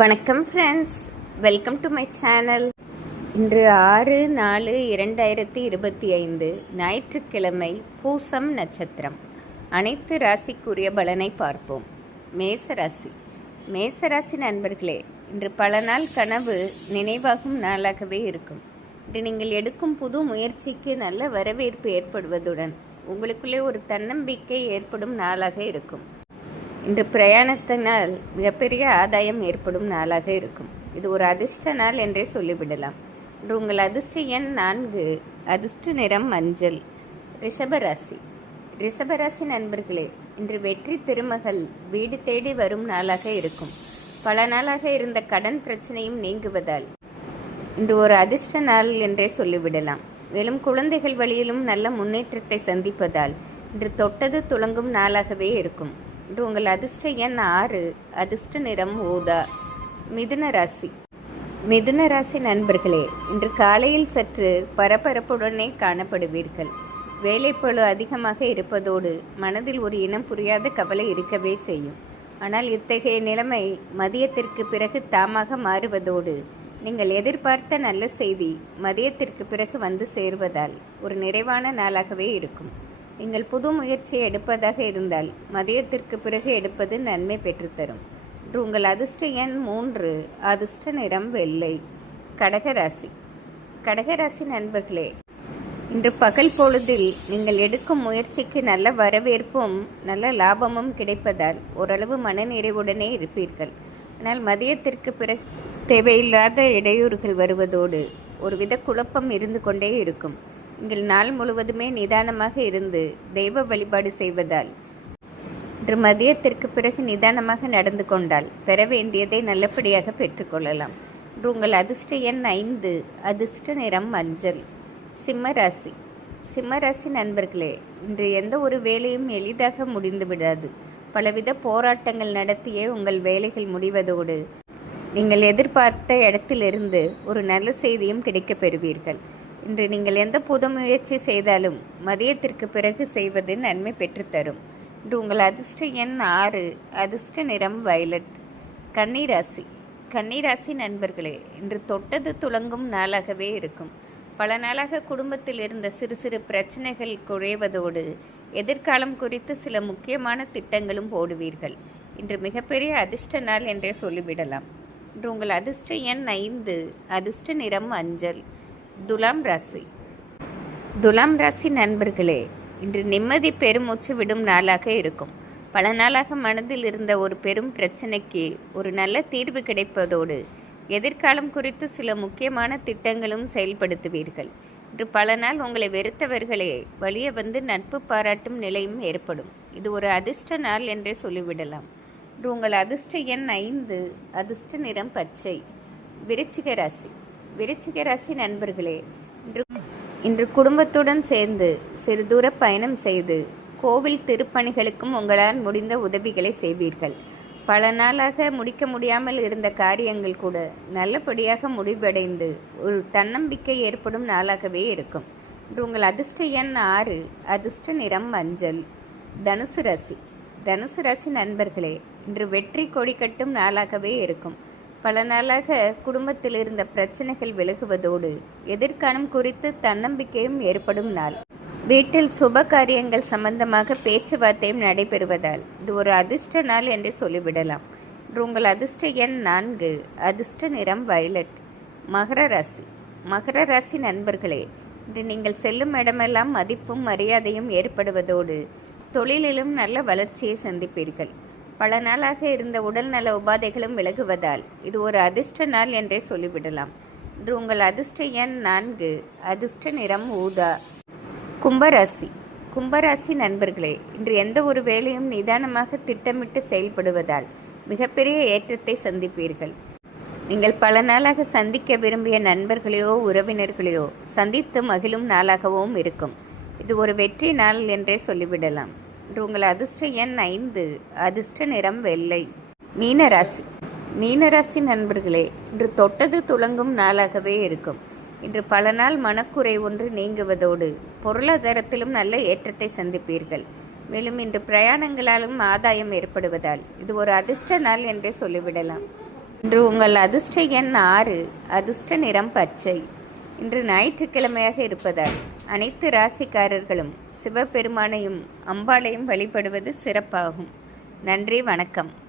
வணக்கம் friends welcome to my channel இன்று ஆறு நாலு இரண்டாயிரத்தி இருபத்தி ஐந்து ஞாயிற்றுக்கிழமை பூசம் நட்சத்திரம். அனைத்து ராசிக்குரிய பலனை பார்ப்போம். மேசராசி மேசராசி நண்பர்களே இன்று பல நாள் கனவு நினைவாகும் நாளாகவே இருக்கும். இன்று நீங்கள் எடுக்கும் புது முயற்சிக்கு நல்ல வரவேற்பு ஏற்படுவதுடன் உங்களுக்குள்ளே ஒரு தன்னம்பிக்கை ஏற்படும் நாளாக இருக்கும். இன்று பிரயாணத்தினால் மிகப்பெரிய ஆதாயம் ஏற்படும் நாளாக இருக்கும். இது ஒரு அதிர்ஷ்ட நாள் என்றே சொல்லிவிடலாம். இன்று உங்கள் அதிர்ஷ்ட எண் நான்கு அதிர்ஷ்ட நிறம் மஞ்சள் ரிஷபராசி ரிஷபராசி நண்பர்களே இன்று வெற்றி திருமகள் வீடு தேடி வரும் நாளாக இருக்கும். பல நாளாக இருந்த கடன் பிரச்சனையும் நீங்குவதால் இன்று ஒரு அதிர்ஷ்ட நாள் என்றே சொல்லிவிடலாம். மேலும் குழந்தைகள் வழியிலும் நல்ல முன்னேற்றத்தை சந்திப்பதால் இன்று தொட்டது துளங்கும் நாளாகவே இருக்கும். இன்று உங்கள் அதிர்ஷ்ட எண் ஆறு. அதிர்ஷ்ட நிறம் ஊதா. மிதுன ராசி. மிதுன ராசி நண்பர்களே இன்று காலையில் சற்று பரபரப்புடனே காணப்படுவீர்கள். வேலைப்பளு அதிகமாக இருப்பதோடு மனதில் ஒரு இனம் புரியாத கவலை இருக்கவே செய்யும். ஆனால் இத்தகைய நிலைமை மதியத்திற்கு பிறகு தாமாக மாறுவதோடு நீங்கள் எதிர்பார்த்த நல்ல செய்தி மதியத்திற்கு பிறகு வந்து சேருவதால் ஒரு நிறைவான நாளாகவே இருக்கும். நீங்கள் புது முயற்சி எடுப்பதாக இருந்தால் மதியத்திற்கு பிறகு எடுப்பது நன்மை பெற்றுத்தரும். இன்று உங்கள் அதிர்ஷ்ட எண் மூன்று அதிர்ஷ்ட நிறம் வெள்ளை. கடகராசி கடகராசி நண்பர்களே இன்று பகல் பொழுதில் நீங்கள் எடுக்கும் முயற்சிக்கு நல்ல வரவேற்பும் நல்ல லாபமும் கிடைப்பதால் ஓரளவு மனநிறைவுடனே இருப்பீர்கள். ஆனால் மதியத்திற்கு பிறகு தேவையில்லாத இடையூறுகள் வருவதோடு ஒருவித குழப்பம் இருந்து கொண்டே இருக்கும். நீங்கள் நாள் முழுவதுமே நிதானமாக இருந்து தெய்வ வழிபாடு செய்வதால். இன்று மதியத்திற்கு பிறகு நிதானமாக நடந்து கொண்டால் பெற வேண்டியதை நல்லபடியாக பெற்றுக்கொள்ளலாம். இன்று உங்கள் அதிர்ஷ்ட எண் ஐந்து அதிர்ஷ்ட நிறம் மஞ்சள். சிம்மராசி சிம்மராசி நண்பர்களே இன்று எந்த ஒரு வேலையும் எளிதாக முடிந்து விடாது. பலவித போராட்டங்கள் நடத்தியே உங்கள் வேலைகள் முடிவதோடு நீங்கள் எதிர்பார்த்த இடத்திலிருந்து ஒரு நல்ல செய்தியும் கிடைக்கப் பெறுவீர்கள். இன்று நீங்கள் எந்த புது முயற்சி செய்தாலும் மதியத்திற்கு பிறகு செய்வது நன்மை பெற்றுத்தரும். இன்று உங்கள் அதிர்ஷ்ட எண் ஆறு அதிர்ஷ்ட நிறம் வயலட். கன்னிராசி. கன்னிராசி நண்பர்களே இன்று தொட்டது துளங்கும் நாளாகவே இருக்கும். பல நாளாக குடும்பத்தில் இருந்த சிறு சிறு பிரச்சனைகள் குறைவதோடு எதிர்காலம் குறித்து சில முக்கியமான திட்டங்களும் போடுவீர்கள். இன்று மிகப்பெரிய அதிர்ஷ்ட நாள் என்றே சொல்லிவிடலாம். இன்று உங்கள் அதிர்ஷ்ட எண் ஐந்து அதிர்ஷ்ட நிறம் அஞ்சல். துலாம் ராசி. துலாம் ராசி நண்பர்களே இன்று நிம்மதி பெருமூச்சு விடும் நாளாக இருக்கும். பல நாளாக மனதில் இருந்த ஒரு பெரும் பிரச்சனைக்கு ஒரு நல்ல தீர்வு கிடைப்பதோடு எதிர்காலம் குறித்து சில முக்கியமான திட்டங்களும் செயல்படுத்துவீர்கள். இன்று பல நாள் உங்களை வெறுத்தவர்களே வழிய வந்து நட்பு பாராட்டும் நிலையும் ஏற்படும். இது ஒரு அதிர்ஷ்ட நாள் என்றே சொல்லிவிடலாம். இன்று உங்கள் அதிர்ஷ்ட எண் ஐந்து அதிர்ஷ்ட நிறம் பச்சை. விருச்சிக ராசி. விருச்சிக ராசி நண்பர்களே இன்று இன்று குடும்பத்துடன் சேர்ந்து சிறு தூர பயணம் செய்து கோவில் திருப்பணிகளுக்கும் உங்களால் முடிந்த உதவிகளை செய்வீர்கள். பல நாளாக முடிக்க முடியாமல் இருந்த காரியங்கள் கூட நல்லபடியாக முடிவடைந்து ஒரு தன்னம்பிக்கை ஏற்படும் நாளாகவே இருக்கும். இன்று உங்கள் அதிர்ஷ்ட எண் ஆறு அதிர்ஷ்ட நிறம் மஞ்சள் தனுசு ராசி. தனுசு ராசி நண்பர்களே இன்று வெற்றி கொடி கட்டும் நாளாகவே இருக்கும். பல நாளாக குடும்பத்தில் இருந்த பிரச்சனைகள் விலகுவதோடு எதிர்காலம் குறித்து தன்னம்பிக்கையும் ஏற்படும் நாள். வீட்டில் சுப காரியங்கள் சம்பந்தமாக பேச்சுவார்த்தையும் நடைபெறுவதால் இது ஒரு அதிர்ஷ்ட நாள் என்று சொல்லிவிடலாம். இன்று உங்கள் அதிர்ஷ்ட எண் நான்கு. அதிர்ஷ்ட நிறம் வயலட். மகர ராசி. மகர ராசி நண்பர்களே இன்று நீங்கள் செல்லும் இடமெல்லாம் மதிப்பும் மரியாதையும் ஏற்படுவதோடு தொழிலிலும் நல்ல வளர்ச்சியை சந்திப்பீர்கள். பல நாளாக இருந்த உடல்நல உபாதைகளும் விலகுவதால். இது ஒரு அதிர்ஷ்ட நாள் என்றே சொல்லிவிடலாம். இன்று உங்கள் அதிர்ஷ்ட எண் நான்கு. அதிர்ஷ்ட நிறம் ஊதா. கும்பராசி. கும்பராசி நண்பர்களே இன்று எந்த ஒரு வேலையும் நிதானமாக திட்டமிட்டு செயல்படுவதால் மிகப்பெரிய ஏற்றத்தை சந்திப்பீர்கள். நீங்கள் பல நாளாக சந்திக்க விரும்பிய நண்பர்களையோ உறவினர்களையோ சந்தித்து மகிழும் நாளாகவும் இருக்கும். இது ஒரு வெற்றி நாள் என்றே சொல்லிவிடலாம். இன்று உங்கள் அதிர்ஷ்ட எண் ஐந்து. அதிர்ஷ்ட நிறம் வெள்ளை. மீனராசி. மீனராசி நண்பர்களே இன்று தொட்டது துளங்கும் நாளாகவே இருக்கும். இன்று பல நாள் மனக்குறை ஒன்று நீங்குவதோடு பொருளாதாரத்திலும் நல்ல ஏற்றத்தை சந்திப்பீர்கள். மேலும் இன்று பிரயாணங்களாலும் ஆதாயம் ஏற்படுவதால் இது ஒரு அதிர்ஷ்ட நாள் என்றே சொல்லிவிடலாம். இன்று உங்கள் அதிர்ஷ்ட எண் ஆறு. அதிர்ஷ்ட நிறம் பச்சை. இன்று ஞாயிற்றுக்கிழமையாக இருப்பதால் அனைத்து ராசிக்காரர்களும் சிவபெருமானையும் அம்பாளையும் வழிபடுவது சிறப்பாகும். நன்றி வணக்கம்.